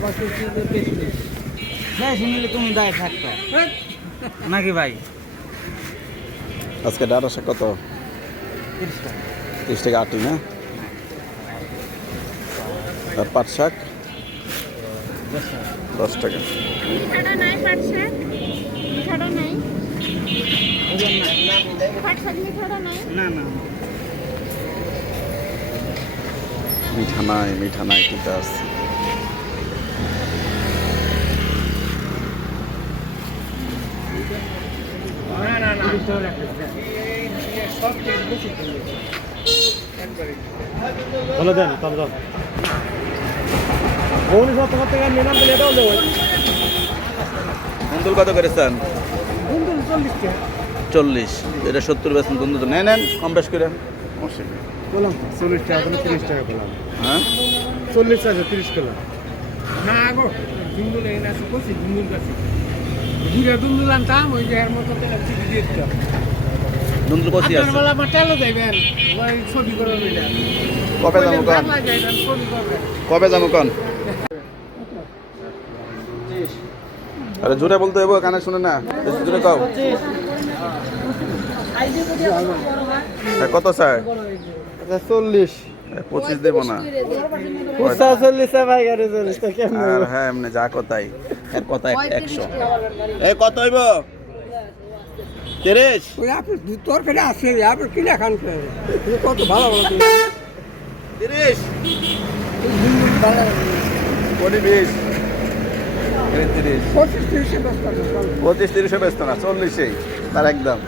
আবার শুনছি যে বেশি বেশি নিলে তুমি দায় থাকবে নাকি ভাই? আজকে ডাটা শাক কত? 30 টাকা। 30 টাকা আটি না? আর পাট শাক 10 টাকা। মিঠাটা নাই পাট শাক, মিঠাটা নাই, পাট শাক মিঠাটা নাই। না না মিঠা নাই ঠিক আছে। না না না সব বেশি ভালো দেন কম দাম ওনি সব তোমার থেকে নিলাম তাহলে এটাও দেবো কুন্দুল কত করেছেন? কিন্তু 40 টাকা 40। এটা 70 বেছেন কুন্দুল। নেন কম বেশ করে অবশ্যই। বললাম 40 টাকা তাহলে 30 টাকা পেলাম। হ্যাঁ 40 আছে 30 পেলাম। না গো দুন্দুল এই না কইছি দুন্দুল কাছে জিরা দুন্দুল আনতাম ওই যে এর মতো তেল চিনি দিয়ে দিতাম। কুন্দুল কষি আছে। আপনার বেলা আমার তেলও দেবেন ওই ছবি করে নিলাম। কবে যাবো কন? ছবি করবেন। কবে যাবো কন? আরে জোরে বলতে হইব, কানে শুনে না, বেশি জোরে কও। কত স্যার? 40 25 দেব না। 40 ভাই গাড়ি 40 টাকা কেমন? আর হ্যাঁ এমনি যা কথাই এর কথা 100। এই কত হইব? 30। ওই আপনি তরকারি আছে আপনি কিনে খান কত ভালো ভালো 30 কোটি 20 30 25-30 25-30 ব্যস্ত না 40-এই তার একদম